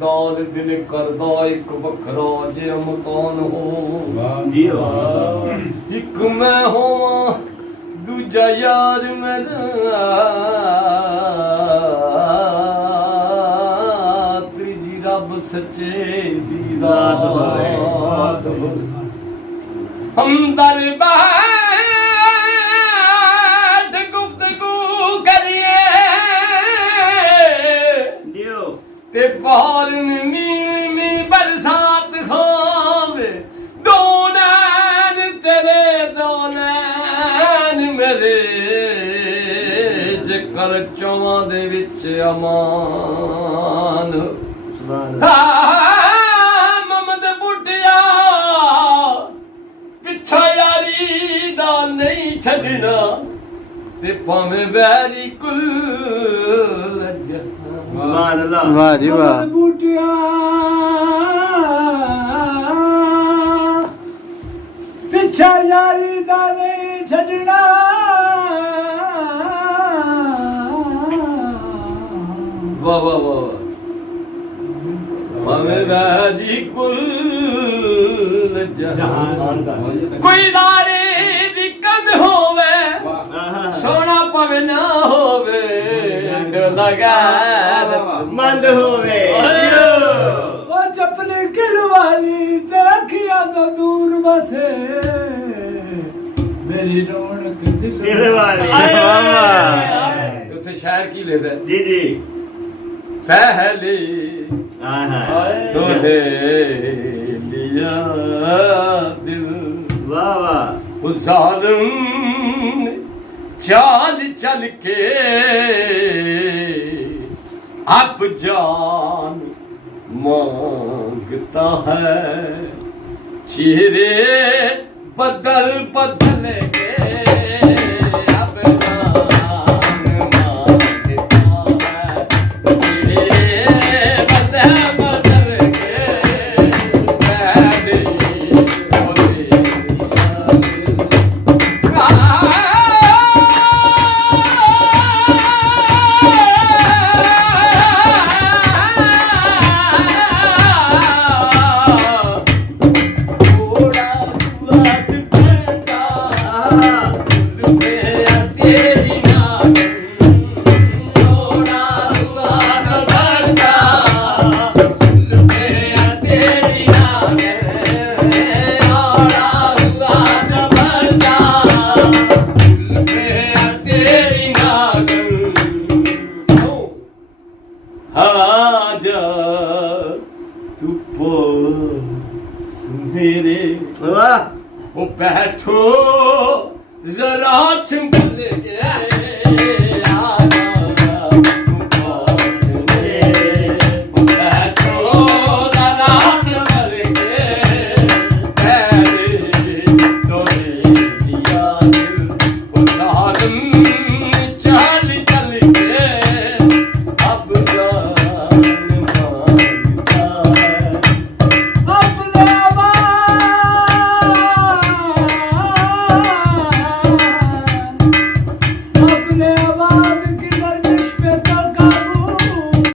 ਦੌਲ ਦਿਲ ਕਰਦਾ ਇੱਕ ਵੱਖਰਾ ਜੇ ਮਕਾਨ ਹੋ ਇੱਕ ਮੈਂ ਹੋਵਾਂ ਦੂਜਾ ਯਾਰ ਮੇਰਾ ਤੀਜੀ ਰੱਬ ਸੱਚੇ ਦੀ ਰਾਤ ਹਮਦਰ ਬਾਤ ਗੁਫ਼ਤਗੂ ਕਰੀਏ ਤੇ ਬਾਹਰ ਮੀਲ ਬਰਸਾਤ ਹੋਵੇ ਦੋ ਨੈਣ ਤੇਰੇ ਦੋ ਨੈਣ ਮੇਰੇ ਜੇਕਰ ਚੌਵਾਂ ਦੇ ਵਿੱਚ ਅਮਾਨ ਮਮਦ ਬੁੱਢਿਆ ਪਿੱਛਾ ਯਾਰੀ ਦਾ ਨਹੀਂ ਛੱਡਣਾ ਤੇ ਭਾਵੇਂ ਵੈਰੀ ਕੁੱਲ ਸੁਭਾਨ ਅੱਲਾਹ ਵਾਹ ਜੀ ਵਾਹ ਬੂਟਿਆ ਪਿੱਛਾ ਯਾਰੀ ਦਾ ਨਹੀਂ ਛੱਡਣਾ ਵਾਹ ਵਾਹ ਵਾਹ ਭਾਵੇਂ ਵੈਰੀ ਕੁੱਲ ਜਹਾਨ ਕੋਈ ਦਾਰੇ ਦੀ ਕੰਧ ਹੋਵੇ ਸੋਨਾ ਪਵੇ ਨਾ ਹੋਵੇ ਲਗਾ ਮੰਦ ਹੋਵੇ ਉਹ ਚੱਪਲੀ ਕਿਲਵਾਲੀ ਤੇ ਅੱਖੀਆਂ ਤੋਂ ਦੂਰ ਵਸੇ ਮੇਰੀ ਰੌਣਕ ਦਿਲ ਵਾਲੀ ਉੱਥੇ ਸ਼ਾਇਰ ਕੀ ਲੈਦਾ ਜੀ ਜੀ ਪਹਿਲੇ ਤੋਲੇ ਲਿਆ ਦਿਲ ਵਾਹ ਵਾਹ ਉਹ ਜ਼ਾਲਮ चाल चल के अब जान मांगता है चेहरे बदल बदल के अब जान मांगता है चेहरे बदल बदल के बैठो जरा संभल के